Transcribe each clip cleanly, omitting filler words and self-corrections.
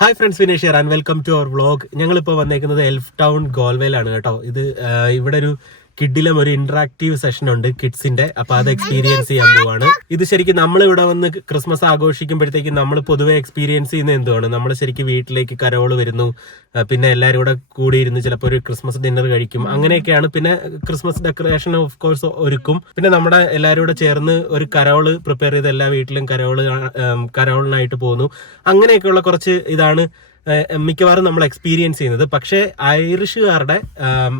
Hi friends, Vinesh here and welcome to our vlog. ഞങ്ങളിപ്പോൾ വന്നേക്കുന്നത് എൽഫ് ടൗൺ ഗോൾവേയിലാണ് കേട്ടോ. ഇത് ഇവിടെ ഒരു കിഡിലും ഒരു ഇന്ററാക്റ്റീവ് സെഷൻ ഉണ്ട് കിഡ്സിന്റെ. അപ്പൊ അത് എക്സ്പീരിയൻസ് ചെയ്യാൻ പോവാണ്. ഇത് ശരിക്കും നമ്മൾ ഇവിടെ വന്ന് ക്രിസ്മസ് ആഘോഷിക്കുമ്പോഴത്തേക്കും നമ്മൾ പൊതുവെ എക്സ്പീരിയൻസ് ചെയ്യുന്ന എന്തുവാണ്, നമ്മൾ ശരിക്കും വീട്ടിലേക്ക് കരോള് വരുന്നു, പിന്നെ എല്ലാവരും കൂടെ കൂടിയിരുന്ന് ചിലപ്പോൾ ഒരു ക്രിസ്മസ് ഡിന്നർ കഴിക്കും, അങ്ങനെയൊക്കെയാണ്. പിന്നെ ക്രിസ്മസ് ഡെക്കറേഷൻ ഓഫ് കോഴ്സ് ഒരുക്കും. പിന്നെ നമ്മുടെ എല്ലാവരും കൂടെ ചേർന്ന് ഒരു കരോള് പ്രിപ്പയർ ചെയ്ത് എല്ലാ വീട്ടിലും കരോളിനായിട്ട് പോകുന്നു. അങ്ങനെയൊക്കെയുള്ള കുറച്ച് ഇതാണ് മിക്കവാറും നമ്മൾ എക്സ്പീരിയൻസ് ചെയ്യുന്നത്. പക്ഷേ ഐറിഷുകാരുടെ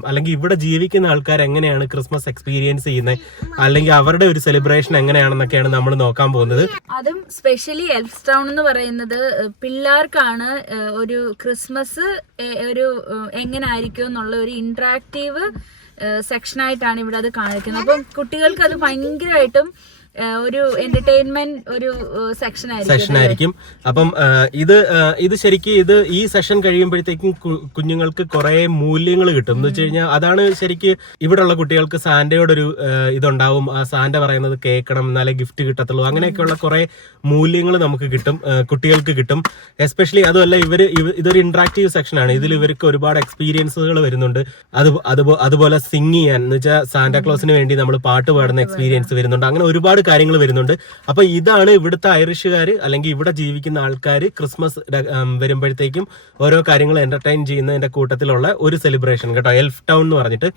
അല്ലെങ്കിൽ ഇവിടെ ജീവിക്കുന്ന ആൾക്കാർ എങ്ങനെയാണ് ക്രിസ്മസ് എക്സ്പീരിയൻസ് ചെയ്യുന്നത്, അല്ലെങ്കിൽ അവരുടെ ഒരു സെലിബ്രേഷൻ എങ്ങനെയാണെന്നൊക്കെയാണ് നമ്മൾ നോക്കാൻ പോകുന്നത്. അതും സ്പെഷ്യലി എൽഫ് ടൗൺ എന്ന് പറയുന്നത് പിള്ളേർക്കാണ് ഒരു ക്രിസ്മസ് ഒരു എങ്ങനെ ആയിരിക്കും എന്നുള്ള ഒരു ഇന്ററാക്റ്റീവ് സെക്ഷനായിട്ടാണ് ഇവിടെ അത് കാണിക്കുന്നത്. അപ്പം കുട്ടികൾക്ക് അത് ഭയങ്കരമായിട്ടും ഒരു എന്റർടൈൻമെന്റ് ഒരു സെക്ഷൻ ആയിരിക്കും. അപ്പം ഇത് ശരിക്കും ഈ സെഷൻ കഴിയുമ്പോഴത്തേക്കും കുഞ്ഞുങ്ങൾക്ക് കുറെ മൂല്യങ്ങൾ കിട്ടും. എന്ന് വെച്ച് കഴിഞ്ഞാൽ അതാണ് ശരിക്ക് ഇവിടെയുള്ള കുട്ടികൾക്ക് സാന്റയോടൊരു ഇതുണ്ടാവും. ആ സാന്റ പറയുന്നത് കേൾക്കണം, എന്നാലേ ഗിഫ്റ്റ് കിട്ടത്തുള്ളൂ. അങ്ങനെയൊക്കെയുള്ള കുറെ മൂല്യങ്ങൾ നമുക്ക് കിട്ടും, കുട്ടികൾക്ക് കിട്ടും. എസ്പെഷ്യലി അതുമല്ല ഇതൊരു ഇന്ററാക്റ്റീവ് സെക്ഷനാണ്. ഇതിൽ ഇവർക്ക് ഒരുപാട് എക്സ്പീരിയൻസുകൾ വരുന്നുണ്ട്. അതുപോലെ സിംഗ് ചെയ്യാൻ, എന്ന് വെച്ചാൽ സാന്റാക്ലോസിന് വേണ്ടി നമ്മൾ പാട്ട് പാടുന്ന എക്സ്പീരിയൻസ് വരുന്നുണ്ട്. അങ്ങനെ ഒരുപാട് കാര്യങ്ങൾ വരുന്നുണ്ട്. അപ്പൊ ഇതാണ് ഇവിടുത്തെ ഐറിഷുകാർ അല്ലെങ്കിൽ ഇവിടെ ജീവിക്കുന്ന ആൾക്കാർ ക്രിസ്മസ് വരുമ്പോഴത്തേക്കും ഓരോ കാര്യങ്ങൾ എന്റർടൈൻ ചെയ്യുന്നതിന്റെ കൂട്ടത്തിലുള്ള ഒരു സെലിബ്രേഷൻ കേട്ടോ, എൽഫ് ടൗൺ എന്ന് പറഞ്ഞിട്ട്.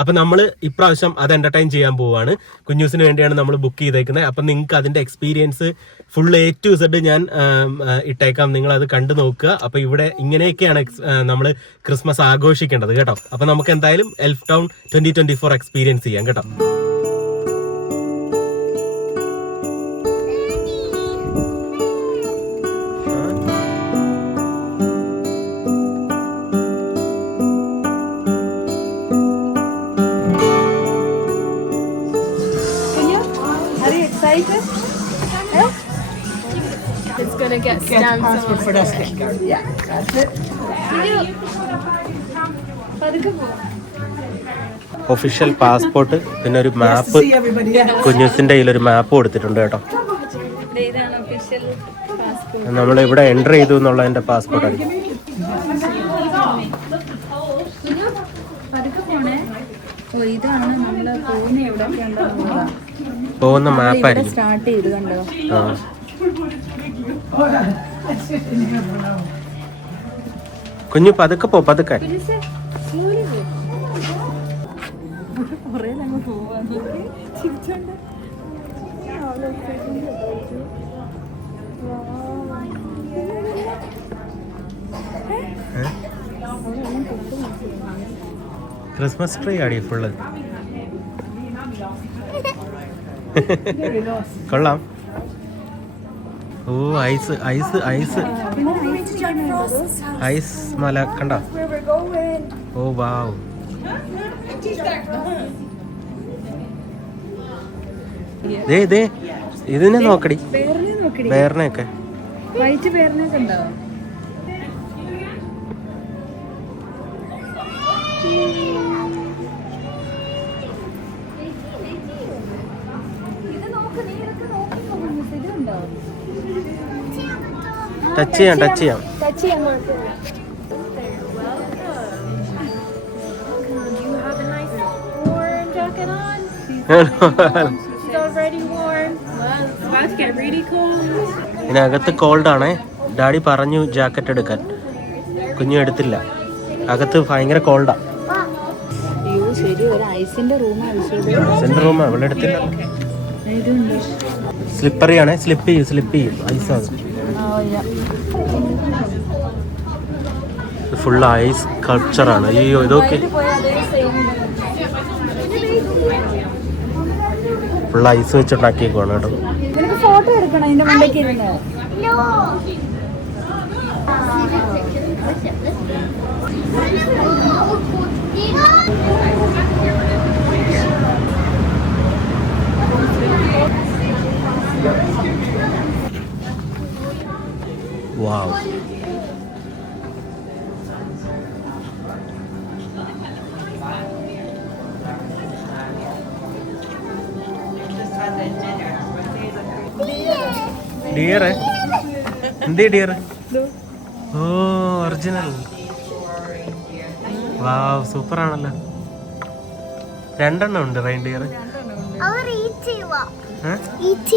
അപ്പൊ നമ്മൾ ഇപ്രാവശ്യം അത് എന്റർടൈൻ ചെയ്യാൻ പോവാണ്. കുഞ്ഞൂസിന് വേണ്ടിയാണ് നമ്മൾ ബുക്ക് ചെയ്തേക്കുന്നത്. അപ്പൊ നിങ്ങൾക്ക് അതിന്റെ experience full A to Z ഞാൻ ഇട്ടേക്കാം, നിങ്ങൾ അത് കണ്ടു നോക്കുക. അപ്പൊ ഇവിടെ ഇങ്ങനെയൊക്കെയാണ് നമ്മൾ ക്രിസ്മസ് ആഘോഷിക്കേണ്ടത് കേട്ടോ. അപ്പൊ നമുക്ക് എന്തായാലും എൽഫ് ടൗൺ 2024 എക്സ്പീരിയൻസ് ചെയ്യാം കേട്ടോ. It's gonna get stamped passport for that stick card. Yeah, that's it. Official passport, പിന്നെ ഒരു മാപ്പ്, കുഞ്ഞുസിന്റെ കയ്യിൽ ഒരു മാപ്പ് കൊടുത്തിട്ടുണ്ട് കേട്ടോ. നമ്മൾ ഇവിടെ എൻ്റർ ചെയ്തു എന്നുള്ളതിന്റെ പാസ്പോർട്ടാണ്. പോകുന്ന മാപ്പായിരിക്കും. സ്റ്റാർട്ട് ചെയ്ത് കണ്ടോ? കുഞ്ഞു പതുക്കെ പതുക്കെ. ക്രിസ്മസ് ട്രീ ആടി ഫുള്ള്. കൊള്ളാം. ഓ ഐസ് ഐസ് ഐസ് ഐസ് മല കണ്ട. ഓ വാവ്. ദേ ഇതിനെ നോക്കടി, ബേറിനെയൊക്കെ. വൈറ്റ് ബേറിനൊക്കെ ഉണ്ടാവും. ടച്ച് ചെയ്യാം. ഇതിനകത്ത് കോൾഡ് ആണേ. ഡാഡി പറഞ്ഞു ജാക്കറ്റ് എടുക്കാൻ, കുഞ്ഞു എടുത്തില്ല. അകത്ത് ഭയങ്കര കോൾഡാ. ഐസിന്റെ റൂമാ, ഇവിടെ എടുത്തില്ല. സ്ലിപ്പറി ആണേ, സ്ലിപ്പ് ചെയ്യും ഐസാണ്. ഫുൾ ഐസ് സ്കൾപ്ചറാണ്. അയ്യോ ഇതൊക്കെ ഫുൾ ഐസ് വെച്ചുണ്ടാക്കിയേക്കുവാണ് കേട്ടോ. ഫോട്ടോ എടുക്കണം ഇതിന്റെ മണ്ടയ്ക്ക് ഇരുന്ന്. വാവ്. ഡിയറെ, എന്തേ ഡിയർ? ഓ ഒറിജിനൽ. വാവ്, സൂപ്പർ ആണല്ലോ. 2 എണ്ണം ഉണ്ട് റെയിൻഡിയർ. ഈറ്റ്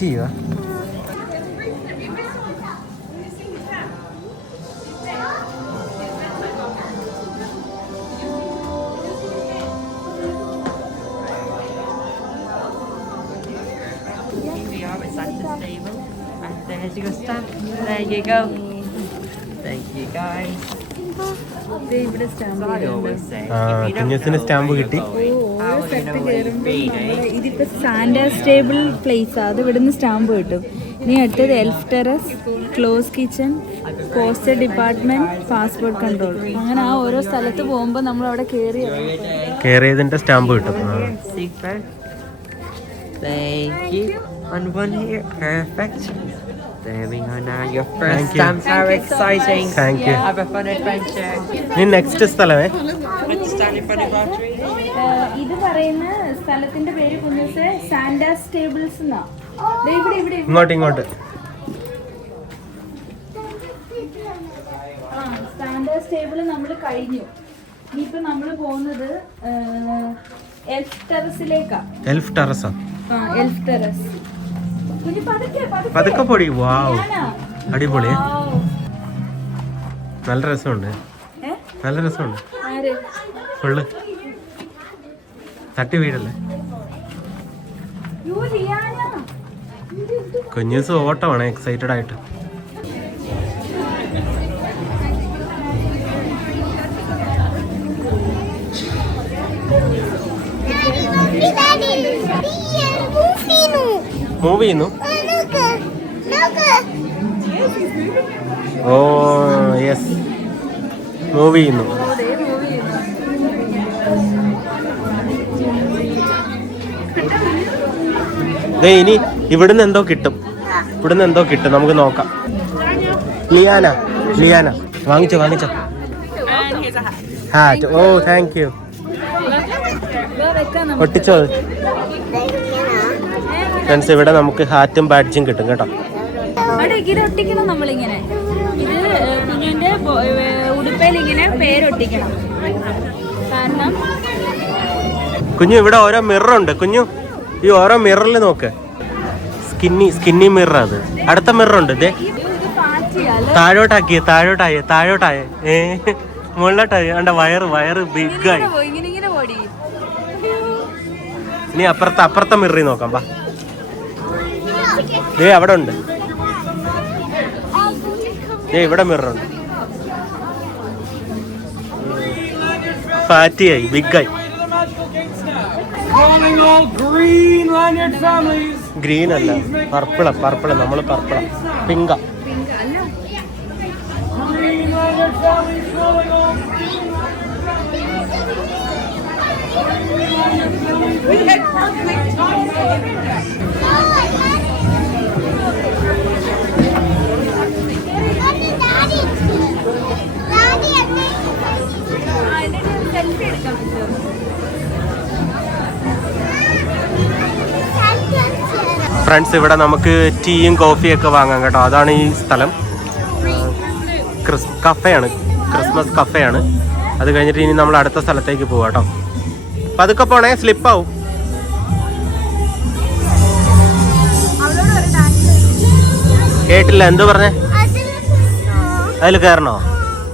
ചെയ്യുക. There's your stuff. There you go. Thank you guys. ഇവിടെ സ്റ്റാമ്പ് I always say, കുഞ്ഞസിന് സ്റ്റാമ്പ് കിട്ടി. ഇതിപ്പോ സാന്റാസ് ടേബിൾ പ്ലേസ് അത് ഇവിടുന്ന് സ്റ്റാമ്പ് കിട്ടും. ഇനി അടുത്തത് elf terrace, Claus kitchen, postal department, passport control. അങ്ങനെ ആ ഓരോ സ്ഥലത്ത് പോകുമ്പോൾ നമ്മൾ അവിടെ കേറിയതിന്റെ സ്റ്റാമ്പ് കിട്ടും. secret. Thank you. And one here. Perfect. There we go now. Your first Thank you. stamps are exciting. Thank you. Have a fun adventure. ഇനി നെക്സ്റ്റ് സ്ഥലമേ Let's stand in front of our tree. ഇത് പറയുന്ന സ്ഥലത്തിന്റെ പേര് കുഞ്ഞുസെ Santa's tables എന്നാ. ഇങ്ങോട്ട് Santa's table നമ്മൾ കഴിഞ്ഞു. ഇനിയിപ്പോ നമ്മൾ പോകുന്നത് എൽഫ് ടെറസിലേക്കാ. എൽഫ് ടെറസാ. എൽഫ് ടെറസ്. പതുക്കെ പൊടി. വാവ്, അടിപൊളി. നല്ല രസമുണ്ട്. ഫുള്ള് തട്ടി വീടല്ലേ. കുഞ്ഞൂസ് ഓട്ടമാണ് എക്സൈറ്റഡ് ആയിട്ട്. മൂവ് ചെയ്യുന്നു. ഓ യെസ്, മൂവ് ചെയ്യുന്നു. ഇനി ഇവിടുന്ന് എന്തോ കിട്ടും. നമുക്ക് നോക്കാം. ലിയാന വാങ്ങിച്ചോ. ഹാറ്റ്. Oh thank you. ഒട്ടിച്ചോ ഫ്രണ്ട്സ്. ഇവിടെ നമുക്ക് ഹാറ്റും ബാഡ്ജും കിട്ടും കേട്ടോ. ഒട്ടിക്കണം നമ്മളിങ്ങനെ. ഇത് കുഞ്ഞിന്റെ ഉടുപ്പയിൽ ഇങ്ങനെ പേരൊട്ടിക്കണം. കാരണം കുഞ്ഞു ഇവിടെ ഓരോ മിററുണ്ട്. കുഞ്ഞു ഈ ഓരോ മിററിൽ നോക്ക്. Skinny mirror. അത് അടുത്ത മിററുണ്ട്. ഇതേ താഴോട്ടായേ മുകളിലോട്ടായി. അണ്ട വയറ് ബിഗായി. ഇനി അപ്പുറത്തെ മിററിൽ നോക്കാം. ബാ, അവിടെ ഉണ്ട്. ഇവിടെ മിററുണ്ട്. ഫാറ്റിയായി, ബിഗായി. ഗ്രീൻ അല്ല, പർപ്പിള. നമ്മള് പർപ്പിള, പിങ്ക. ഫ്രണ്ട്സ്, ഇവിടെ നമുക്ക് ടീയും കോഫിയൊക്കെ വാങ്ങാം കേട്ടോ. അതാണ് ഈ സ്ഥലം. ക്രിസ്മസ് കഫേയാണ്. അത് കഴിഞ്ഞിട്ട് ഇനി നമ്മൾ അടുത്ത സ്ഥലത്തേക്ക് പോവാം കേട്ടോ. പതുക്കെ പോണേ, സ്ലിപ്പാവും. കേട്ടില്ല, എന്തു പറഞ്ഞേ? അതിൽ കയറണോ?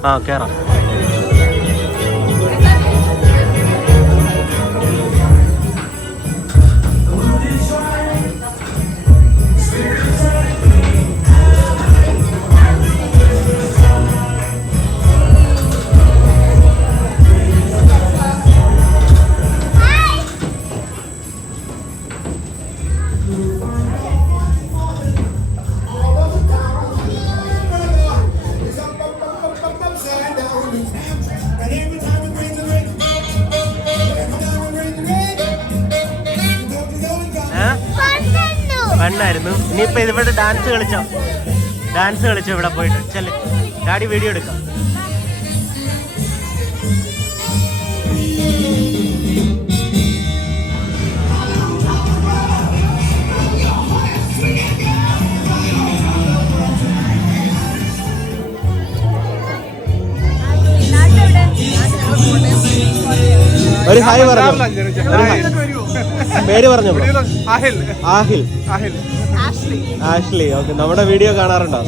ആ, കയറാം. കണ്ണായിരുന്നു. ഇനിയിപ്പോ ഇവിടെ ഡാൻസ് കളിച്ചോ ഇവിടെ പോയിട്ട്. ചെല്ല്, ഡാഡി വീഡിയോ എടുക്കാം. ഒരു ഹായ് പറഞ്ഞു. പേര് പറഞ്ഞു. ആഹിൽ. ആഷ്ലി. ഓക്കെ, നമ്മുടെ വീഡിയോ കാണാറുണ്ടോ?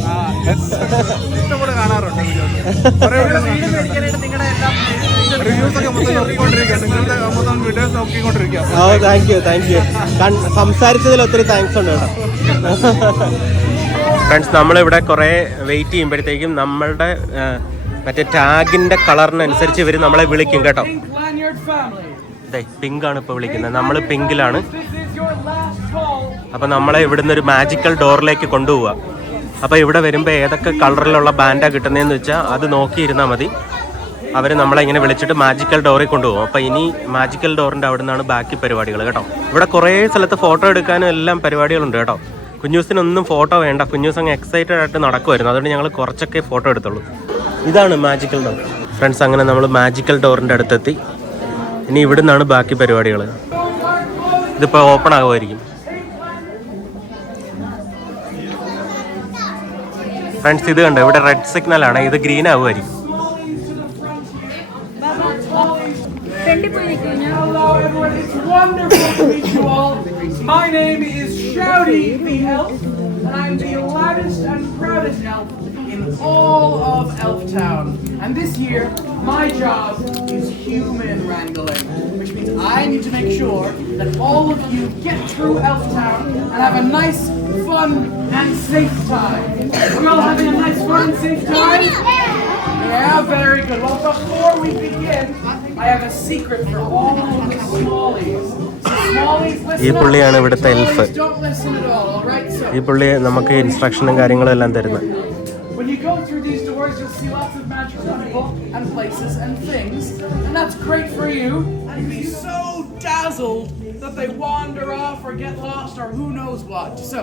ഓ, താങ്ക് യു. സംസാരിച്ചതിൽ ഒത്തിരി താങ്ക്സ് ഉണ്ട് കേട്ടോ. ഫ്രണ്ട്സ്, നമ്മളിവിടെ കുറേ വെയിറ്റ് ചെയ്യുമ്പോഴത്തേക്കും നമ്മളുടെ മറ്റേ ടാഗിന്റെ കളറിനനുസരിച്ച് ഇവർ നമ്മളെ വിളിക്കും കേട്ടോ. പിങ്ക് ആണ് ഇപ്പോൾ വിളിക്കുന്നത്, നമ്മൾ പിങ്കിലാണ്. അപ്പം നമ്മളെ ഇവിടുന്ന് ഒരു മാജിക്കൽ ഡോറിലേക്ക് കൊണ്ടുപോവുക. അപ്പോൾ ഇവിടെ വരുമ്പോൾ ഏതൊക്കെ കളറിലുള്ള ബാൻഡാണ് കിട്ടുന്നതെന്ന് വെച്ചാൽ അത് നോക്കിയിരുന്നാൽ മതി. അവർ നമ്മളെ ഇങ്ങനെ വിളിച്ചിട്ട് മാജിക്കൽ ഡോറിൽ കൊണ്ടുപോകും. അപ്പോൾ ഇനി മാജിക്കൽ ഡോറിൻ്റെ അവിടെ നിന്നാണ് ബാക്കി പരിപാടികൾ കേട്ടോ. ഇവിടെ കുറേ സ്ഥലത്ത് ഫോട്ടോ എടുക്കാനും എല്ലാം പരിപാടികളുണ്ട് കേട്ടോ. കുഞ്ഞൂസിനൊന്നും ഫോട്ടോ വേണ്ട, കുഞ്ഞൂസ് അങ്ങ് എക്സൈറ്റഡ് ആയിട്ട് നടക്കുമായിരുന്നു. അതുകൊണ്ട് ഞങ്ങൾ കുറച്ചൊക്കെ ഫോട്ടോ എടുത്തുള്ളൂ. ഇതാണ് മാജിക്കൽ ഡോർ. ഫ്രണ്ട്സ്, അങ്ങനെ നമ്മൾ മാജിക്കൽ ഡോറിൻ്റെ അടുത്തെത്തി. ഇനി ഇവിടെ നിന്നാണ് ബാക്കി പരിപാടികൾ. ഇതിപ്പോൾ ഓപ്പൺ ആകുമായിരിക്കും. ഫ്രണ്ട്സ്, ഇത് കണ്ടോ, ഇവിടെ റെഡ് സിഗ്നലാണ്, ഇത് ഗ്രീൻ ആകുമായിരിക്കും. Hello everyone, it's wonderful to meet you all. My name is Shouty the Elf, and I'm the loudest and proudest elf in all of Elftown. And this year, my job is human wrangling, which means I need to make sure that all of you get through Elftown and have a nice, fun, and safe time. Are you all having a nice, fun, and safe time? Yeah, very good. Well, before we begin, I have a secret for all of the Smallies. So Smallies, ഈ പുള്ളിയാണ് ഇവിടുത്തെ എൽഫ്. don't listen at all right? So ഈ പുള്ളി നമുക്ക് ഇൻസ്ട്രക്ഷനും കാര്യങ്ങളും എല്ലാം തരുന്നത്. when you go through these doors, you'll see lots of magical people and places and things, and that's great for you. And be so dazzled that they wander off or get lost or who knows what. So,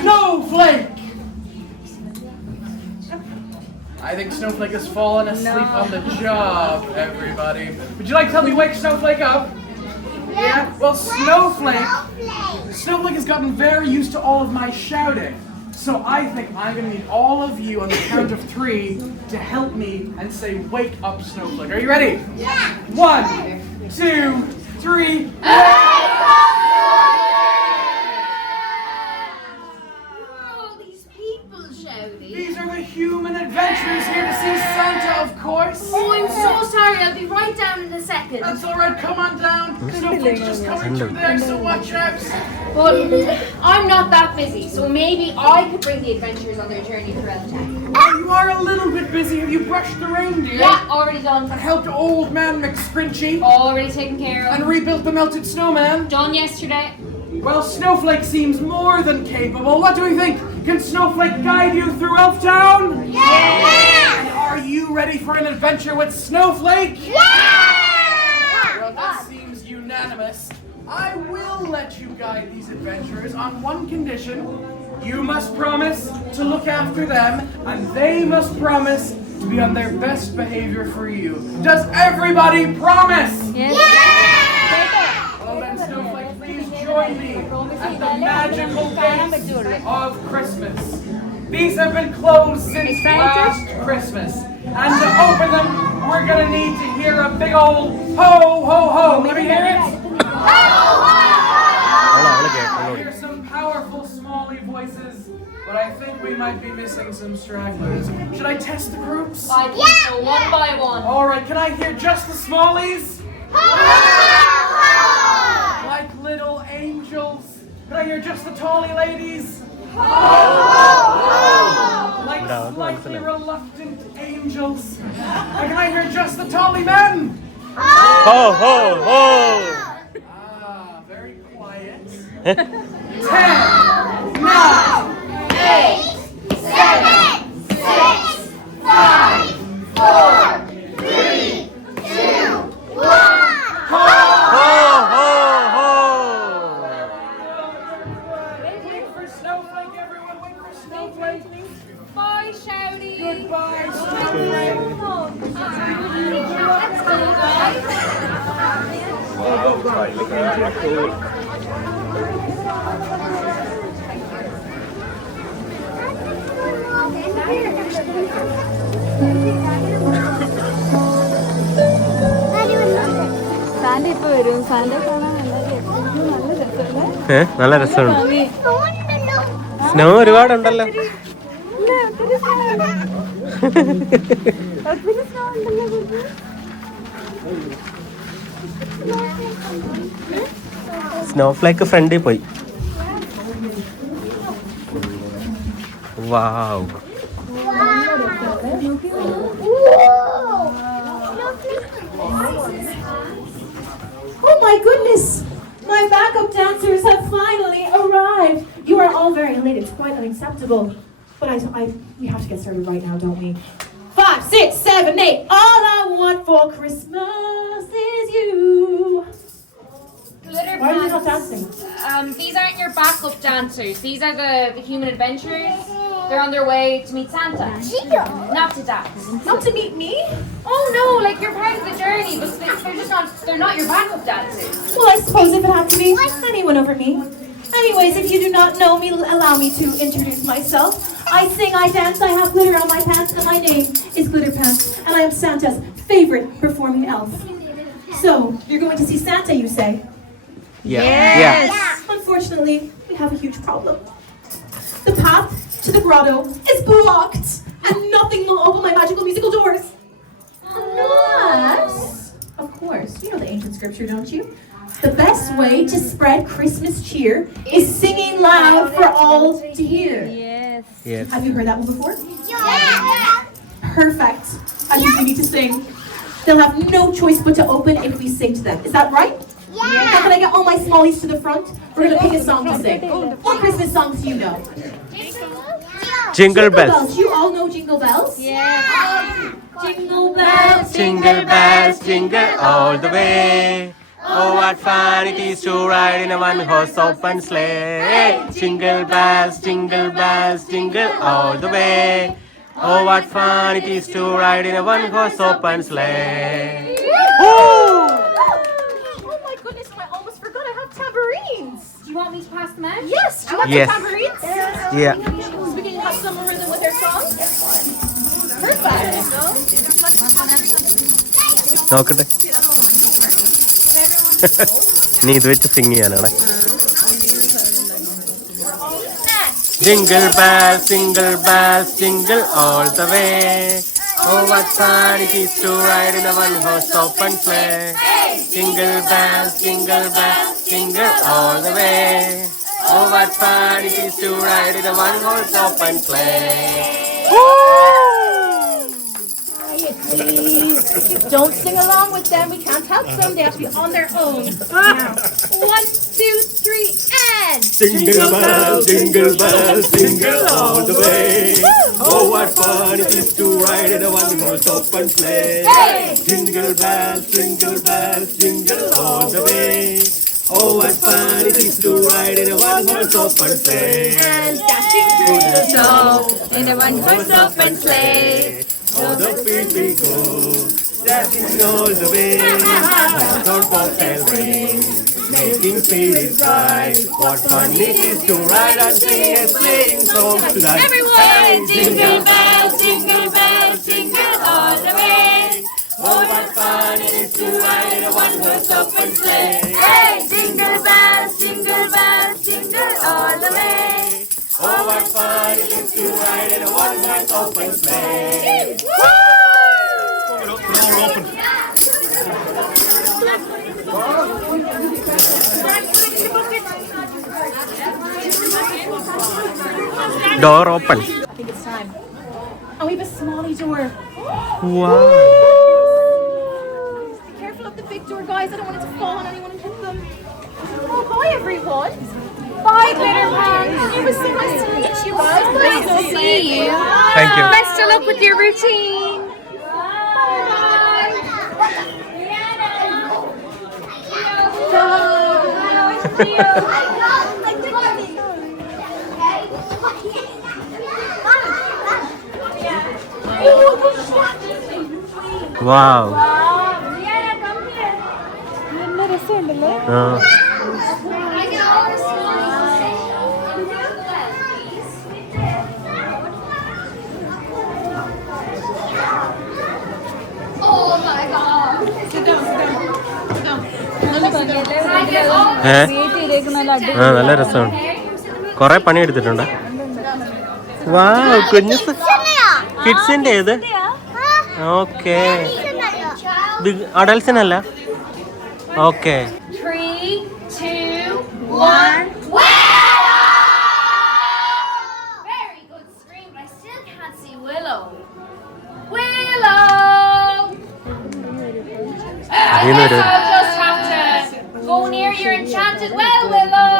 Snowflake! I think Snowflake has fallen asleep on the job, everybody. Would you like to help me wake Snowflake up? Yeah? Well, Snowflake has gotten very used to all of my shouting. So I think I'm going to need all of you on the count of 3 to help me and say, wake up Snowflake. Are you ready? Yeah! 1, 2, 3. These are the human adventurers here to see Santa, of course. Oh, I'm so sorry. I'll be right down in a second. That's all right. Come on down. Snowflake's just coming through there, so watch out. But I'm not that busy, so maybe I could bring the adventurers on their journey through Elftown. Oh, you are a little bit busy. Have you brushed the reindeer? Yeah, already done. And helped old man McScrinchy? Already taken care of. And rebuilt the melted snowman? Done yesterday. Well, Snowflake seems more than capable. What do we think? Can Snowflake guide you through Elftown? Yeah! And are you ready for an adventure with Snowflake? Yeah! Well, that seems unanimous. I will let you guide these adventurers on one condition. You must promise to look after them, and they must promise to be on their best behavior for you. Does everybody promise? Yes. Well then, Snowflake, please join me at the magical gates of Christmas. These have been closed since last Christmas. And to open them, we're gonna need to hear a big old ho, ho, ho. Let me hear it. I hear some powerful Smalley voices, but I think we might be missing some stragglers. Should I test the groups? I think so, one by one. Alright, can I hear just the Smallies? Like little angels. Can I hear just the tally ladies? Like slightly reluctant angels. And can I hear just the tally men? Ho, ho, ho! Very quiet. 10, 9, 8, 7, 6, 5, 4, 3, 2, 1. Ho, ho, ho! Wait for Snowflake, everyone. Wait for Snowflake. Bye, Shouty. Goodbye, Snowflake. Santa വരും. സാന്റ കാണാൻ നല്ല രസമല്ലേ? നല്ല രസമുണ്ട്. സ്നോ ഒരുപാടുണ്ടല്ലോ. സ്നോഫ്ലേക്ക് ഫ്രണ്ടിൽ പോയി. വാവ്. Oh my goodness! My backup dancers have finally arrived. You are all very late. It's quite unacceptable. But we have to get started right now, don't we? 5, 6, 7, 8. All I want for Christmas is you. Glitter Why are you not pants. dancing? These aren't your backup dancers. These are the human adventurers. They're on their way to meet Santa. Not to dance. Not to meet me? Oh no, like you're part of the journey, but they're just not. They're not your backup dancers. Well, I suppose if it had to be, anyone over me. Anyways, if you do not know me, allow me to introduce myself. I sing, I dance, I have glitter on my pants, and my name is Glitter Pants, and I am Santa's favorite performing elf. So, you're going to see Santa, you say? Yeah. Unfortunately, we have a huge problem. The path to the grotto is blocked, and nothing will open my magical musical doors. Unless, of course, you know the ancient scripture, don't you? The best way to spread Christmas cheer is singing loud for all to hear. Yes. Have you heard that one before? Perfect. I think we need to sing. They'll have no choice but to open if we sing to them. Is that right? Now can I get all my smallies to the front? We're gonna pick a song to sing. What Christmas songs do you know? Jingle bells. You all know Jingle Bells? Jingle bells. Jingle bells, jingle all the way. Oh, what fun it is to ride in a one-horse open sleigh. Jingle bells, jingle bells, jingle all the way. Oh, what fun it is to ride in a one-horse open sleigh. Woo! Oh my goodness, I almost forgot I have tambourines. Do you want me to pass them out? Yes, do you want Yes. some tambourines? Yeah. So we can have some rhythm with their songs? Perfect. നോക്കട്ടെ. നീ ഇത് വെച്ച് സിങ് ചെയ്യാനാണ്. Jingle bells, jingle all the way. Oh, what fun it is to ride in a one-horse open sleigh. Jingle bells, jingle all the way. Oh, what fun it is to ride in a one-horse open sleigh. Don't sing along with them. We can't help them. They have to be on their own. Now, 1, 2, 3, and Jingle bells, jingle all the way. Oh, what fun it is to ride in a one-horse open sleigh. Jingle bells, jingle all the way. Oh, what fun it is to ride in a one-horse open sleigh. and dashing through the snow In a one-horse open sleigh. Oh, the field we go, dashing all the way. Bells on bobtail ring, making spirits bright. What fun it is to ride and sing a sleighing song tonight. Everyone, jingle bells, jingle all the way. Oh, what fun it is to ride in a one-horse open sleigh. Hey, jingle bells, jingle all the way. Oh, what fun it is to ride in a one-horse open sleigh. Door open. I think it's time. And we have a smally door. Wow. Be careful of the big door, guys. I don't want it to fall on anyone and hit them. Oh, hi, everyone. Bye, Glitter Pants. It was so nice to meet you guys. Nice to see you. Thank you. Best of luck with your routine. Wow. Oh my god. ആ നല്ല രസമാണ്. കൊറേ പണി എടുത്തിട്ടുണ്ട്. വാ കുഞ്ഞു കിഡ്സിന്റെ ഏത്? ഓക്കെ അഡൽസിനല്ല. ഓക്കെ 3, 2, 1. Very good scream, but I still can't see Willow. Willow! I guess I'll just have to go near your enchanted well, Willow.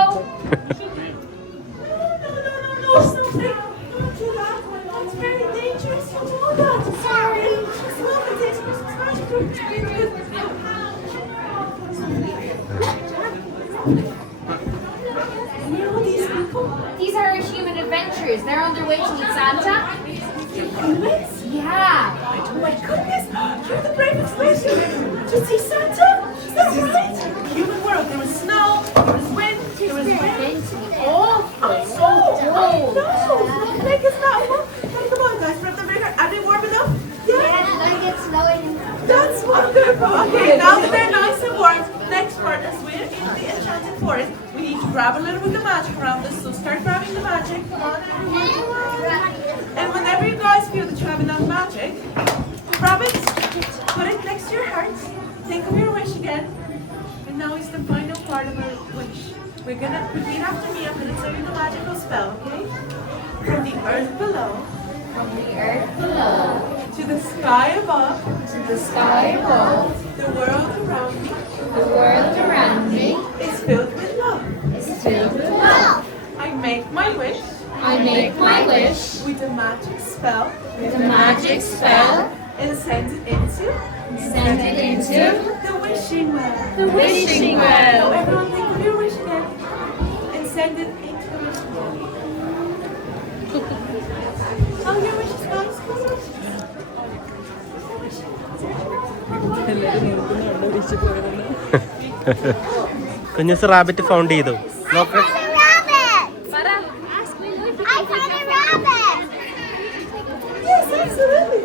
No, something. Don't do that. That's very dangerous. Don't do that. Sorry. Just look at this. You know these people? These are our human adventurers. They're on their way to meet Santa. Humans? Yeah. Oh my goodness! You're the bravest person to see Santa? Is that right? Human world. There was snow, there was wind, there was rain. Awful. So cold. No! Like it's not enough. Hey, come on, guys. Put up the vinegar. Are they warm enough? Yeah? That's wonderful. Okay, now that they're nice and warm, next part, as we're in the enchanted forest, we need to grab a little bit of magic around us. So start grabbing the magic. Come on, everyone. And whenever you guys feel that you have enough magic, grab it, put it next to your heart, think of your wish again. And now is the final part of our wish. We're gonna repeat after me. I'm gonna tell you the magical spell, okay? From the earth below, to the sky above, the world around me, is filled with love. I make my wish. With the magic spell. And send it into. The wishing well. Now everyone think of your wish again. And send it into the wishing well. Oh, your wish is gone. കുഞ്ഞുസ് rabbit found ചെയ്തു. നോക്ക്. Yes, absolutely.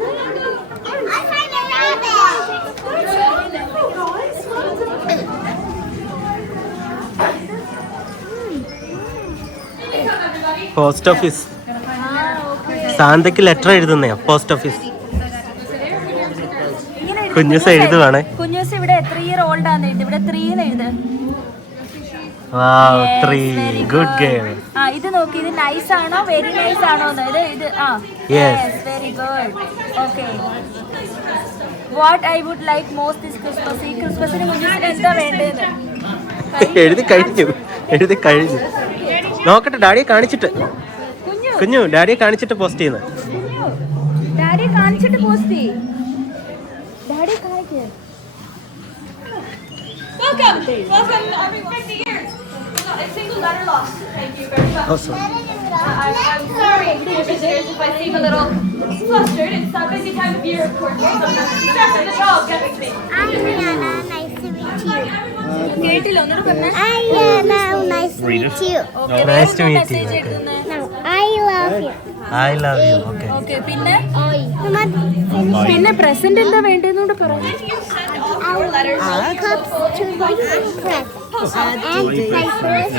Post office. സാന്തയ്ക്ക് letter എഴുതുന്നയാ post office. കുഞ്ഞുസ് എഴുതുവാണേ. കുഞ്ഞൂസ് ഇവിടെ എത്ര ഇയർ ഓൾഡ് ആണ് എഴുതി. ഇവിടെ 3 എഴുത്. Wow, 3. Good girl. ഇത് നോക്കി, ഇത് നൈസ് ആണോ വെരി നൈസ് ആണോ ഇത് Yes. Very good. Okay. What I would like most this Christmas. ഈ ക്രിസ്മസിന് കുഞ്ഞൂസിന് എന്താ വേണ്ടത്? എഴുതി കഴിഞ്ഞു. നോക്കട്ടെ, ഡാഡിയെ കാണിച്ചിട്ട്. കുഞ്ഞു ഡാഡിയെ കാണിച്ചിട്ട് പോസ്റ്റ് ചെയ്യുന്നത്. ഡാഡിയെ കാണിച്ചിട്ട് പോസ്റ്റ് ചെയ്യ്. ഡാഡിയെ കാണിക്ക്. Welcome everyone. 50 years. Not a single letter lost. Thank you very much. Awesome. I'm sorry, dear visitors, if I seem a little flustered. It's that busy time of year, of course. Sometimes the stress of the job gets me. I'm Rihanna. Nice to meet you. കേട്ടില്ല, ഒന്നുകൂടെ പറഞ്ഞേ. I'm Rihanna. Nice to meet you. Okay, Nice to meet you. Message എഴുതുന്നേ. No, I love you. I love you. Okay. Okay, പിന്നെ Mama, present എന്താ വേണ്ടതെന്നൂടെ പറ. our letters. Cups to my friend. And papers.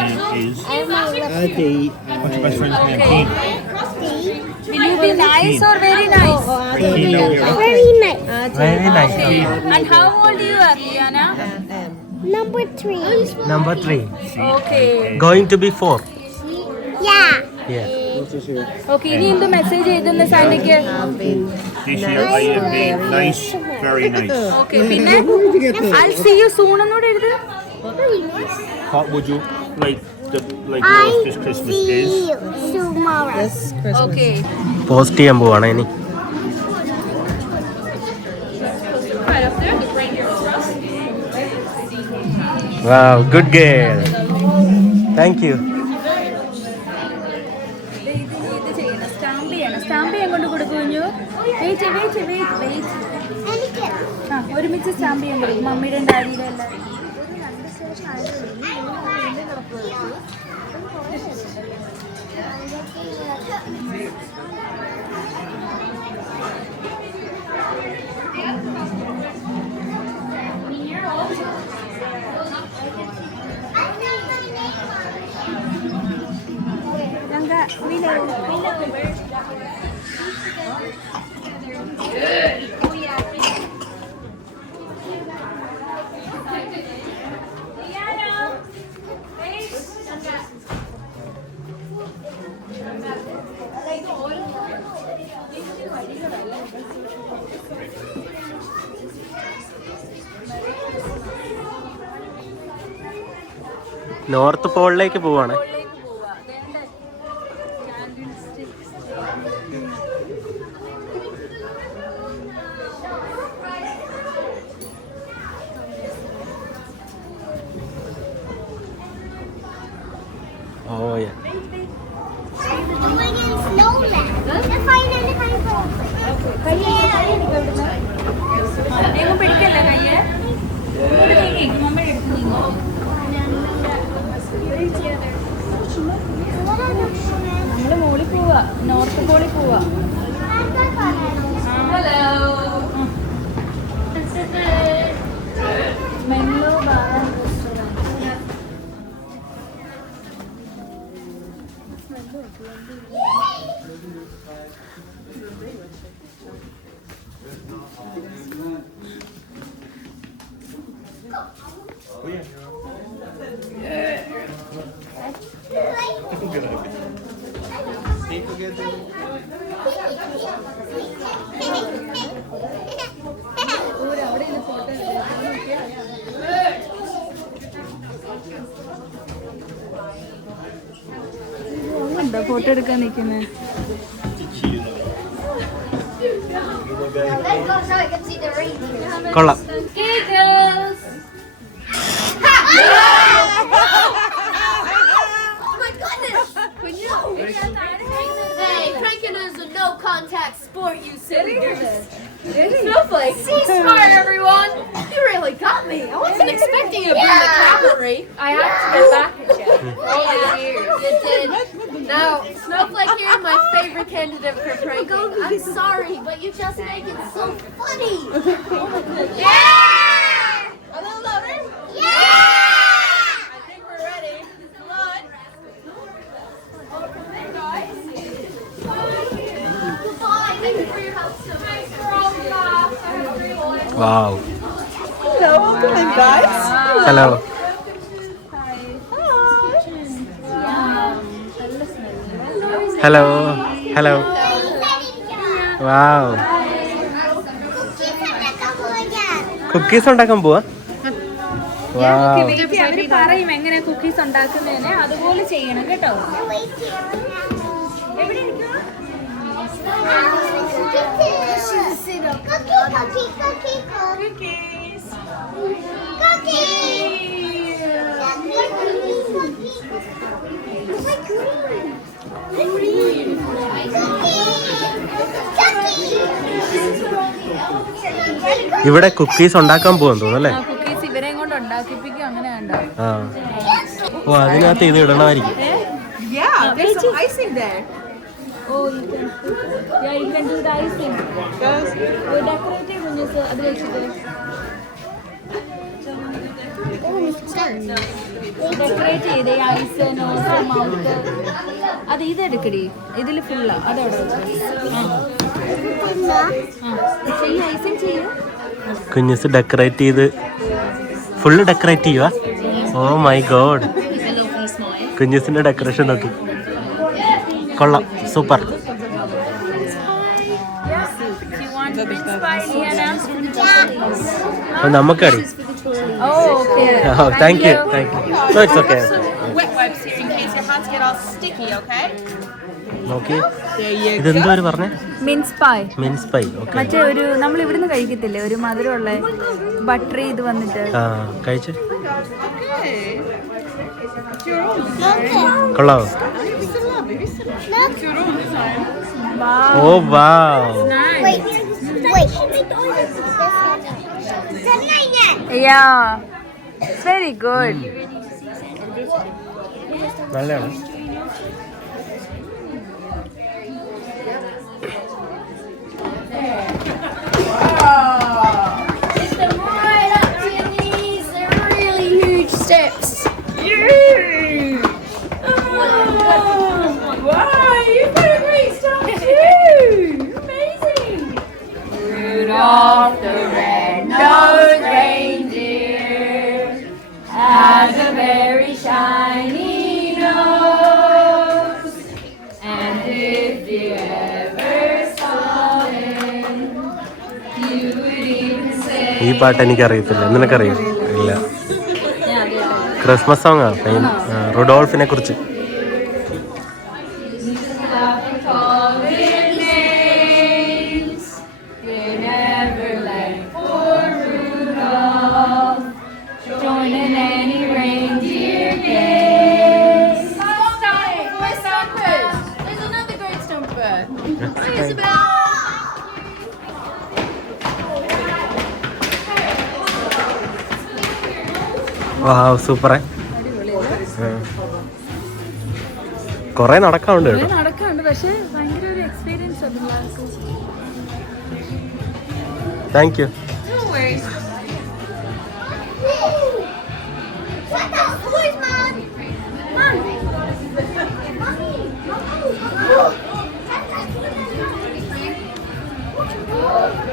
And my lip. What's your best friend's name? Will you be nice or very nice? Very nice. Very nice. And how old you are, Rihanna? Number 3. Number 3. Okay. Going to be 4. Yeah. Yeah. Okay, ഇനി എന്ത് മെസ്സേജ് എഴുതുന്ന സാന്റയ്ക്ക്? This year I am being nice, very nice. Okay, പിന്നെ I'll see you soon എന്നൂടെ എഴുത്. What would you like I most this Christmas see is? you tomorrow. Okay. Post ചെയ്യാൻ പോവാണ് ഇനി. Right up there, the reindeer cross. Wow, good girl. Thank you. ഇത് ചെയ്യണം, സ്റ്റാമ്പ് ചെയ്യണം. സ്റ്റാമ്പ് ചെയ്യാൻ കൊണ്ട് കൊടുക്കുഞ്ഞു. വെയിറ്റ്. ഒരുമിച്ച് സ്റ്റാമ്പ് ചെയ്യാൻ കൊടുക്കും. മമ്മിയുടെ ഡാഡിയുടെ എല്ലാം. നോർത്ത് പോളിലേക്ക് പോവാണ്. Oh yeah. പിടിക്കല്ലേ കയ്യെ മമ്മ എടുത്ത് നീങ്ങോ. നമ്മള് മോളിൽ പോവാ, നോർത്ത് പോളിൽ പോവാ. മെൻലോ ബാർ ഫോട്ടോ എടുക്കാൻ നിൽക്കുന്നേ. കൊള്ളാം. Hey, pranking is a no-contact sport, you silly goose. Snowflake, ceasefire, everyone! You really got me. I wasn't expecting you to bring the cavalry. I have to get back at you. Oh, you did. Now, Snowflake here is my favorite candidate for pranking. I'm sorry, but you just make it so funny. Yeah! A little louder? Yeah! I think we're ready. Come on. Okay, guys. Goodbye. Thank you for your help so much. Thanks for all the laughs. I have a great one. Wow. Hello, guys. Hello. Hello. Hello. Wow. Cookies ഉണ്ടാക്കാൻ പോവാ. അവര് പറയും എങ്ങനെ കുക്കീസ് ഉണ്ടാക്കുന്നതിന്, അതുപോലെ ചെയ്യണം കേട്ടോ. ഇവിടെ കുക്കീസ് ഉണ്ടാക്കാൻ പോവാൻ തോന്നുന്നു അല്ലേ? കുക്കീസ് ഇവരെയും കൊണ്ട് ഉണ്ടാക്കിപ്പിക്കും, അങ്ങനെ ഉണ്ടാവും. ആ, ഓ അതിനകത്ത് ഇത് ഇടണമായിരിക്കും. Yeah, there's some icing there. Oh, you can do the icing. Decorative കുഞ്ഞുസ് അത് വെച്ചിട്ട് ഡെക്കറേറ്റ് ചെയ്ത് ഐസ്, നോസ്, മൗത്ത് അത് ഇതെടുക്കടി, ഇതിൽ ഫുള്ളാ അതവിടെ ചെയ്യും, ഐസിങ് ചെയ്യും. കുഞ്ഞുസ് ഡെക്കറേറ്റ് ചെയ്ത് ഫുള്ള് ഡെക്കറേറ്റ് ചെയ്യുക. ഓ മൈ ഗോഡ്, കുഞ്ഞുസിന്റെ ഡെക്കറേഷൻ നോക്കി. കൊള്ളാം, സൂപ്പർ. നമുക്കടി. Thank you, thank you. No, it's okay. Wet wipes here in case your hands get all sticky, okay? നോക്കി, ഇതെന്തോ ഒരു പറഞ്ഞേ? Mince pie. Mince pie. Okay. മറ്റേ ഒരു നമ്മൾ ഇവിടുന്ന് കഴിക്കത്തില്ലേ, ഒരു മധുരമുള്ള ബട്ടർ ഇത് വന്നിട്ട്. ആ, കഴിച്ചു. കൊള്ളാവോ? ഓ വാവ്. Yeah, it's very good. നല്ലതാണ്. Lift them right up to your knees. They're really huge steps. Wow, you put a great stuff too. Amazing. Rudolph the red-nosed reindeer has a very shiny nose, and if you ever saw him, you would even say. ഈ പാട്ട് എനിക്കറിയത്തില്ല, നിനക്കറിയാം? ഇല്ല. Christmas song റുഡോൾഫിനെ കുറിച്ച്. There's another great Stonebird. Hi, Isabel. വാവ് സൂപ്പറേ. കൊറേ നടക്കാറുണ്ട് കേട്ടോ. നടക്കാറുണ്ട്, പക്ഷെ ഭയങ്കര ഒരു എക്സ്പീരിയൻസ് ആണ് പിള്ളേർക്ക്. Thank you.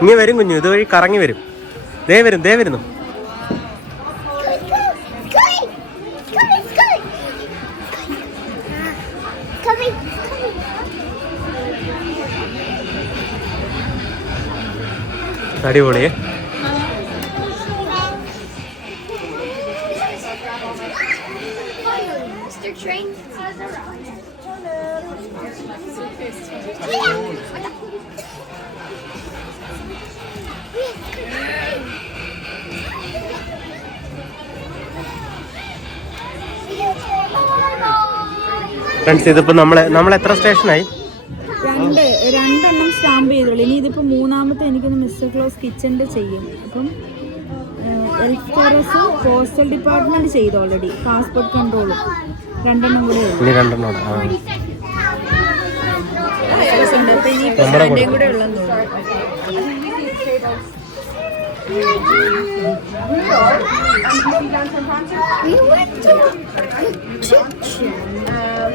ഇനി വരും കുഞ്ഞു, ഇതുവഴി കറങ്ങി വരും. ദേ വരുന്നു. അടിപൊളിയേ. Mr. Train has arrived. Friends, ഇതിപ്പോ നമ്മൾ എത്ര സ്റ്റേഷനായി? രണ്ടെണ്ണം സ്റ്റാമ്പ് ചെയ്തോളൂ. ഇനി ഇതിപ്പോ മൂന്നാമത്തെ എനിക്കൊന്ന് മിസ്റ്റർ ക്ലോസ് കിച്ചന്റെ ചെയ്യും. അപ്പം എൽഫ് ടെറസ് പോസ്റ്റൽ ഡിപ്പാർട്ട്മെന്റ് ചെയ്തു ഓൾറെഡി. പാസ്പോർട്ട് കൺട്രോളും രണ്ടെണ്ണം കൂടെ ഇനി രണ്ടെണ്ണം കൂടെ ഉള്ളെന്ന്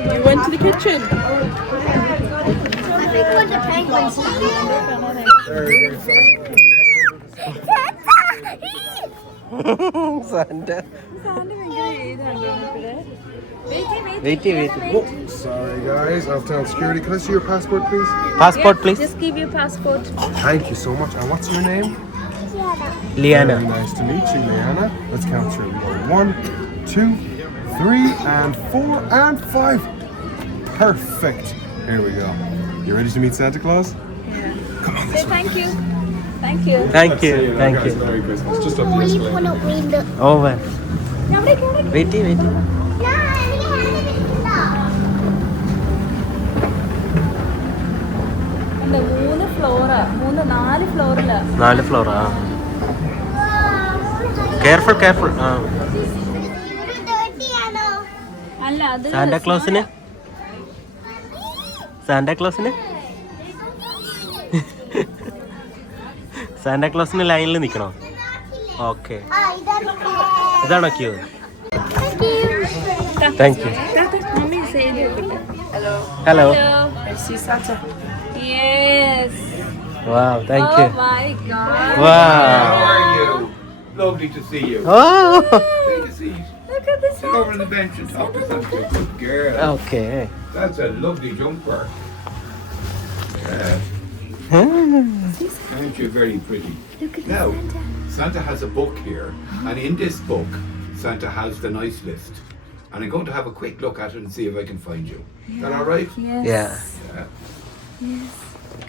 You went to the kitchen. I think when the penguins Sorry guys, Elftown Security. Can I see your passport, please? Passport, please. Just give your passport. Thank you so much. And what's your name? Liana. Very nice to meet you, Liana. Let's count through. We go 1, 2, 3, and 4, and 5. Perfect. Here we go. You ready to meet Santa Claus? Yeah. Come on Say this way. thank you. Thank you. Thank you. Thank you. Merry Christmas. Just up the escalator. Over. Wait. മൂന്ന് ഫ്ലോറാ, 4 ഫ്ലോറിലാ. 4 ഫ്ലോറാ. കെയർഫുൾ. അല്ല അത് സാന്റാക്ലോസിന് ലൈനിൽ നിൽക്കണോ? Okay, ഇതാണോ queue? Thank you. Mummy save ചെയ്യട്ടെ. Hello. I see Santa. Yes. Wow, thank you. Oh my God. Wow. How are you? Lovely to see you. Oh. Great to see you. Look at this. Sit over on the bench and talk to us. You're a good girl. Okay. That's a lovely jumper. Aren't you very pretty? Look at Now, Santa. Santa has a book here, and in this book, Santa has the nice list. And I'm going to have a quick look at it and see if I can find you. Is that all right? Yes. Yeah. Yes.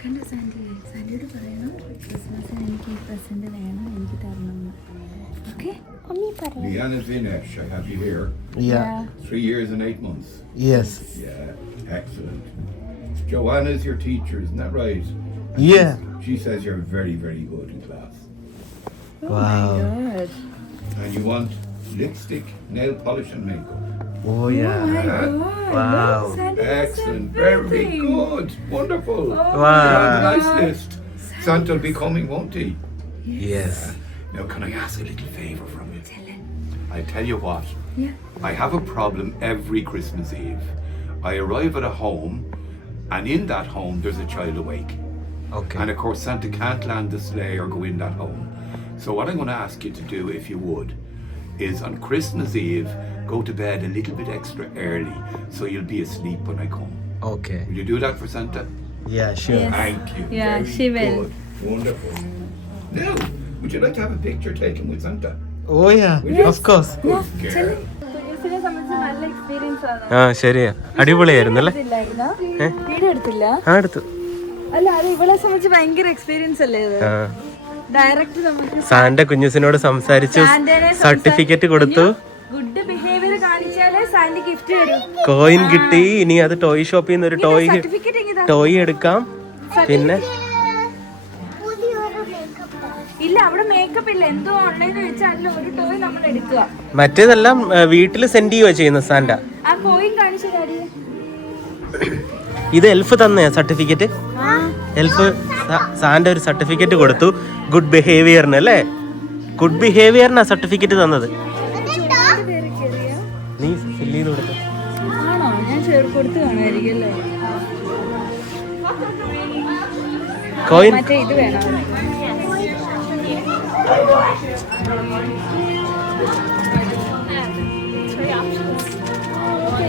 കണ്ടോ സാന്റയോട് പറയണം ക്രിസ്മസിന് എനിക്ക് ഈ പ്രസന്റ് വേണം, എനിക്ക് തരണം. Okay. Liana Vinesh, I have you here. Yeah. 3 years and 8 months. Yes. Yeah, excellent. Joanna's your teacher, isn't that right? Yeah. She says you're very, very good in class. Wow. Good. And you want lipstick, nail polish and makeup. Oh yeah. Oh my God. Wow. Look, Santa has Excellent, everything. very good, wonderful. Wow. Nice list. Santa will be coming, won't he? Yes. Now, can I ask a little favour from you? I tell you what. Yeah. I have a problem every Christmas Eve. I arrive at a home, and in that home there's a child awake. Okay. And of course, Santa can't land the sleigh or go in that home. So what I'm going to ask you to do, if you would, is on Christmas Eve, go to bed a little bit extra early, so you'll be asleep when I come. Okay. Will you do that for Santa? Yeah, sure. Yes. Thank you. Yeah, Very she will. Good. Wonderful. Now, would you like to have a picture taken with Santa? Oh yeah. Will you? Of course. Good girl. കുഞ്ഞുസിനെ സംബന്ധിച്ച് നല്ല എക്സ്പീരിയൻസ് ആണ്. ആ ശരിയാ, അടിപൊളിയായിരുന്നു അല്ലേ? വീഡിയോ എടുത്തില്ല? ആ എടുത്തു. അല്ല അത് ഇവളെ സംബന്ധിച്ച് ഭയങ്കര എക്സ്പീരിയൻസ് അല്ലേ ഇത്? ഡയറക്റ്റ് നമുക്ക് സാന്റെ കുഞ്ഞുസിനോട് സംസാരിച്ചു, സർട്ടിഫിക്കറ്റ് കൊടുത്തു, ഗുഡ് ബിഹേവിയർ കാണിച്ചാലേ സാൻഡി ഗിഫ്റ്റ് തരും. കോയിൻ കിട്ടി. ഇനി അത് ടോയ് ഷോപ്പിൽ നിന്ന് ഒരു ടോയ് എടുക്കാം. പിന്നെ ഇല്ല അവിടെ മേക്കപ്പ് ഇല്ല, എന്തോ ഓൺലൈനിൽ വെച്ചാൽ ഒരു ടോയ് നമ്മൾ എടുക്കുക. മറ്റേതെല്ലാം വീട്ടിൽ സെൻഡ് ചെയ്യുക ചെയ്യുന്ന സാന്റ. ആ കോയിൻ കാണിച്ചു കാര്യം. ഇത് എൽഫ് തന്നെയാ സർട്ടിഫിക്കറ്റ്. എൽഫ് സാന്റെ ഒരു സർട്ടിഫിക്കറ്റ് കൊടുത്തു ഗുഡ് ബിഹേവിയറിന് അല്ലേ? ഗുഡ് ബിഹേവിയറിനാ സർട്ടിഫിക്കറ്റ് തന്നത്. നീ ഫില്ല് ചെയ്ത് കൊടുത്തു. ആണോ? ഞാൻ കൊടുത്തു കാണുമായിരിക്കും അല്ലേ? കോയിൻ മറ്റേ ഇത് വേണം.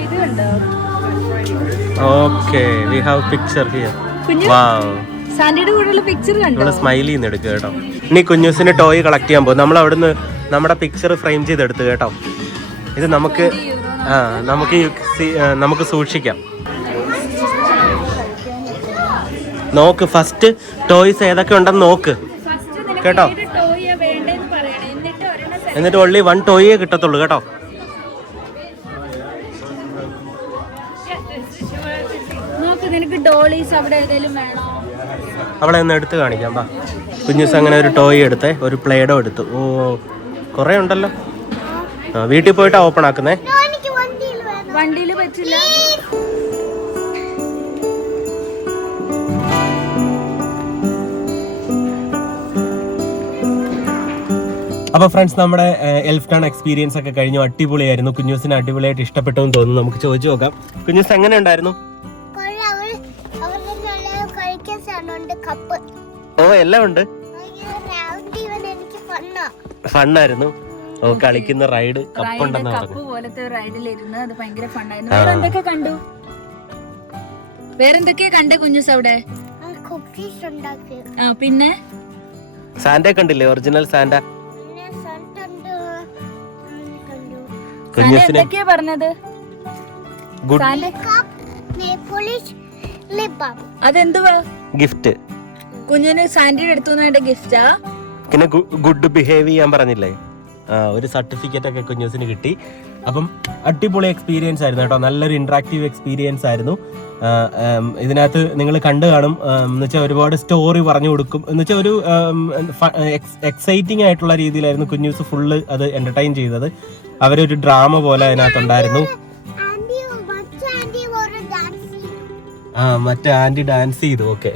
ഇത് കണ്ടോ? Okay, we have picture here. Wow, സാൻഡിയുടെ കൂടെയുള്ള പിക്ചർ കണ്ടോ? നമ്മള് സ്മൈൽ ചെയ്യുന്ന എടുക്കുക കേട്ടോ. ഇനി കുഞ്ഞൂസിന് ടോയ് കളക്ട് ചെയ്യാൻ പോകും. നമ്മൾ അവിടുന്ന് നമ്മുടെ പിക്ചർ ഫ്രെയിം ചെയ്തെടുത്ത് കേട്ടോ. ഇത് നമുക്ക് നമുക്ക് സൂക്ഷിക്കാം. നോക്ക്, ഫസ്റ്റ് ടോയ്സ് ഏതൊക്കെ ഉണ്ടെന്ന് നോക്ക് കേട്ടോ. എന്നിട്ട് ഓൺലി 1 ടോയേ കിട്ടത്തുള്ളൂ കേട്ടോ. നിനക്ക് ഡോളീസ് അവിടെ ഏതെങ്കിലും വേണോ? അവളെ ഒന്ന് എടുത്ത് കാണിക്കാം. വാ, കുഞ്ഞൂസ് അങ്ങനെ ഒരു ടോയ് എടുത്തേ, ഒരു പ്ലേഡോ എടുത്തു. ഓ, കുറേ ഉണ്ടല്ലോ. ആ, വീട്ടിൽ പോയിട്ടാ ഓപ്പൺ ആക്കുന്നേ. വണ്ടിയിൽ പറ്റില്ല. അപ്പോൾ ഫ്രണ്ട്സ്, നമ്മുടെ എൽഫ് ടൗൺ എക്സ്പീരിയൻസ് ഒക്കെ കഴിഞ്ഞു. അടിപൊളിയായിരുന്നു. കുഞ്ഞൂസിന് അടിപൊളിയായിട്ട് ഇഷ്ടപ്പെട്ടു എന്ന് തോന്നുന്നു. നമുക്ക് ചോദിച്ചു നോക്കാം. കുഞ്ഞൂസ് എങ്ങനെ ഉണ്ടായിരുന്നു? ഓ, എല്ലാം ഉണ്ട്. ഫണ്ണായിരുന്നു. ഓ, കളിക്കുന്ന റൈഡ് കപ്പുണ്ടെന്ന് പറഞ്ഞു. കപ്പ് പോലത്തെ റൈഡിലിരുന്ന് അത് ഭയങ്കര ഫണ്ണായിരുന്നു. വേറെന്തൊക്കെ കണ്ടു? വേറെന്തൊക്കെയാ കണ്ടേ കുഞ്ഞൂസ് അവിടെ? പിന്നെ സാന്റ കണ്ടില്ലേ? Original Santa. എന്തൊക്കെയാ പറഞ്ഞത്? അതെന്തുവാ? ഗിഫ്റ്റ്. കുഞ്ഞിന് സാന്റിയുടെ അടുത്തുനിന്ന് ഗിഫ്റ്റാ. പിന്നെ ഗുഡ് ബിഹേവ് ചെയ്യാൻ പറഞ്ഞില്ലേ? ഒരു സർട്ടിഫിക്കറ്റ് ഒക്കെ കുഞ്ഞൂസിന് കിട്ടി. അപ്പം അടിപൊളി എക്സ്പീരിയൻസ് ആയിരുന്നു കേട്ടോ. നല്ലൊരു ഇന്ററാക്റ്റീവ് എക്സ്പീരിയൻസ് ആയിരുന്നു. ഇതിനകത്ത് നിങ്ങൾ കണ്ടു കാണും. എന്ന് വെച്ചാൽ ഒരുപാട് സ്റ്റോറി പറഞ്ഞു കൊടുക്കും. എന്ന് വെച്ചാൽ ഒരു എക്സൈറ്റിംഗ് ആയിട്ടുള്ള രീതിയിലായിരുന്നു കുഞ്ഞൂസ് ഫുള്ള് അത് എന്റർടൈൻ ചെയ്തത്. അവരൊരു ഡ്രാമ പോലെ അതിനകത്തുണ്ടായിരുന്നു. മറ്റേ ആന്റി ഡാൻസ് ചെയ്തു. Okay,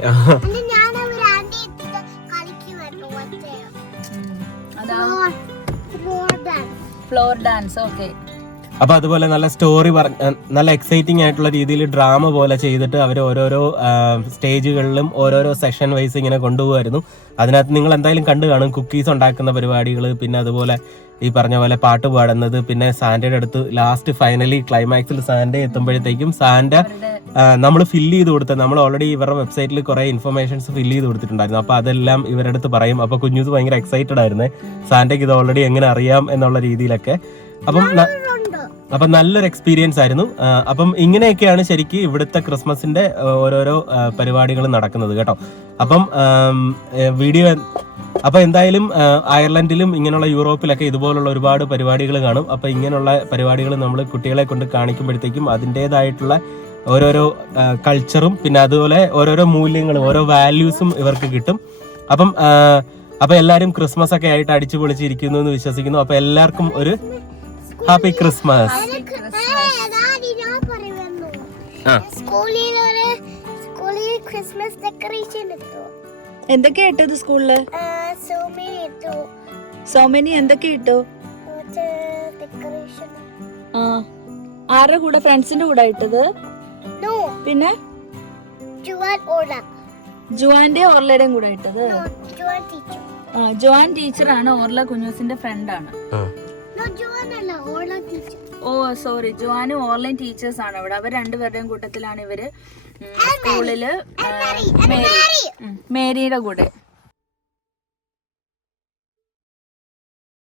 floor dance. ഓക്കെ. അപ്പൊ അതുപോലെ നല്ല സ്റ്റോറി നല്ല എക്സൈറ്റിംഗ് ആയിട്ടുള്ള രീതിയിൽ ഡ്രാമ പോലെ ചെയ്തിട്ട് അവർ ഓരോരോ സ്റ്റേജുകളിലും ഓരോരോ സെഷൻ വൈസ് ഇങ്ങനെ കൊണ്ടുപോകുമായിരുന്നു. അതിനകത്ത് നിങ്ങൾ എന്തായാലും കണ്ടു കാണും കുക്കീസ് ഉണ്ടാക്കുന്ന പരിപാടികൾ, പിന്നെ അതുപോലെ ഈ പറഞ്ഞ പോലെ പാട്ട് പാടുന്നത്, പിന്നെ സാന്റയുടെ അടുത്ത് ലാസ്റ്റ് ഫൈനലി ക്ലൈമാക്സിൽ സാന്റ എത്തുമ്പോഴത്തേക്കും സാന്റ നമ്മൾ ഫില്ല് ചെയ്ത് കൊടുത്തത്, നമ്മൾ ഓൾറെഡി ഇവരുടെ വെബ്സൈറ്റിൽ കുറെ ഇൻഫർമേഷൻസ് ഫില്ല് ചെയ്ത് കൊടുത്തിട്ടുണ്ടായിരുന്നു. അപ്പൊ അതെല്ലാം ഇവരുടെ അടുത്ത് പറയും. അപ്പൊ കുഞ്ഞൂസ് ഭയങ്കര എക്സൈറ്റഡ് ആയിരുന്നേ, സാന്റയ്ക്ക് ഇത് ഓൾറെഡി എങ്ങനെ അറിയാം എന്നുള്ള രീതിയിലൊക്കെ. അപ്പം നല്ലൊരു എക്സ്പീരിയൻസ് ആയിരുന്നു. അപ്പം ഇങ്ങനെയൊക്കെയാണ് ശരിക്കും ഇവിടുത്തെ ക്രിസ്മസിന്റെ ഓരോരോ പരിപാടികൾ നടക്കുന്നത് കേട്ടോ. അപ്പം വീഡിയോ അപ്പൊ എന്തായാലും അയർലൻഡിലും ഇങ്ങനെയുള്ള യൂറോപ്പിലൊക്കെ ഇതുപോലുള്ള ഒരുപാട് പരിപാടികൾ കാണും. അപ്പൊ ഇങ്ങനെയുള്ള പരിപാടികൾ നമ്മൾ കുട്ടികളെ കൊണ്ട് കാണിക്കുമ്പോഴത്തേക്കും അതിൻ്റെതായിട്ടുള്ള ഓരോരോ കൾച്ചറും പിന്നെ അതുപോലെ ഓരോരോ മൂല്യങ്ങളും ഓരോ വാല്യൂസും ഇവർക്ക് കിട്ടും. അപ്പം എല്ലാവരും ക്രിസ്മസ് ഒക്കെ ആയിട്ട് അടിച്ചു പൊളിച്ചിരിക്കുന്നു എന്ന് വിശ്വസിക്കുന്നു. അപ്പൊ എല്ലാവർക്കും ഒരു ഹാപ്പി ക്രിസ്മസ്. എന്തൊക്കെയാ ഇട്ടത് സ്കൂളില്? സോമിനി എന്തൊക്കെ ഇട്ടു? ആരുടെ കൂടെ? ഫ്രണ്ട്സിന്റെ കൂടെ ഇട്ടത്? പിന്നെ ജുവാന്റെ ഓർലയുടെയും കൂടെ ഇട്ടത്? ജോൻ ടീച്ചറാണ്. ഓർല കുഞ്ഞൂസിന്റെ ഫ്രണ്ടാണ്. ഓ സോറി, ജോനും ഓൺലൈൻ ടീച്ചേഴ്സ് ആണ് ഇവിടെ. അവർ രണ്ടുപേരുടെയും കൂട്ടത്തിലാണ് ഇവര് സ്കൂളില് മേരിയുടെ കൂടെ